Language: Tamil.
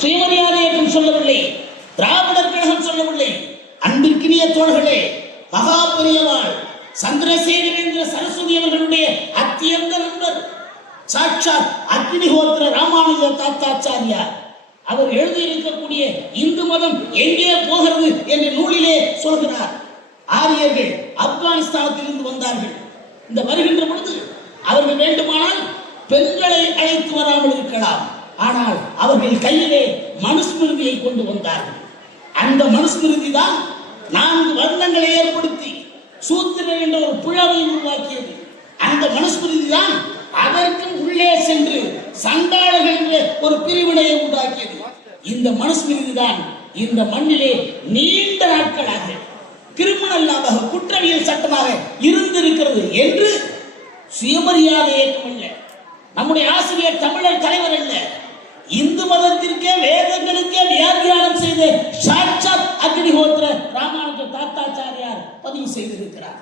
சுயமரியாதை இயக்கம் சொல்லவில்லை, திராவிடர் கழகம் சொல்லவில்லை. அன்பிற்கினிய தோழர்களே, மகா பெரியவாள் சந்திரசேகரேந்திர சரஸ்வதி அவர்களுடைய அத்தியந்த நண்பர் சாட்சாத் அக்னிஹோத்திர ராமானுஜ தாத்தாச்சாரியார் அவர் எழுதியிருக்கக்கூடிய இந்து மதம் எங்கே போகிறது என்ற நூலிலே சொல்கிறார். ஆரியர்கள் ஆப்கானிஸ்தானத்திலிருந்து வந்தார்கள். இந்த வருகின்ற பொழுது அவர்கள் வேண்டுமானால் பெண்களை அழைத்து வராமல் இருக்கலாம், ஆனால் அவர்கள் கையிலே மனுஸ்மிருதியை கொண்டு வந்தார்கள். அந்த மனுஸ்மிருதி தான் 4 வருடங்களை ஏற்படுத்தி சூத்திரர் என்ற ஒரு புழவை உருவாக்கியது. அந்த மனுஸ்மிருதி தான் அதற்கு உள்ளே சென்று சண்டாளர்கள் என்ற ஒரு பிரிவினையை உண்டாக்கியது. இந்த மனுஸ்மிருதி தான் இந்த மண்ணிலே நீண்ட நாட்களாக கிரிமினலாக குற்றவியல் சட்டமாக இருந்திருக்கிறது என்று சுயமரியாதை இயக்கம் அல்ல, நம்முடைய ஆசிரியர் தமிழர் தலைவர் அல்ல, இந்து மதத்திற்கே வேதங்களுக்கே வியாக்கியானம் செய்த சாட்சாத் அக்னிஹோத்திர ராமானுஜ தாத்தாச்சாரியார் பதிவு செய்திருக்கிறார்.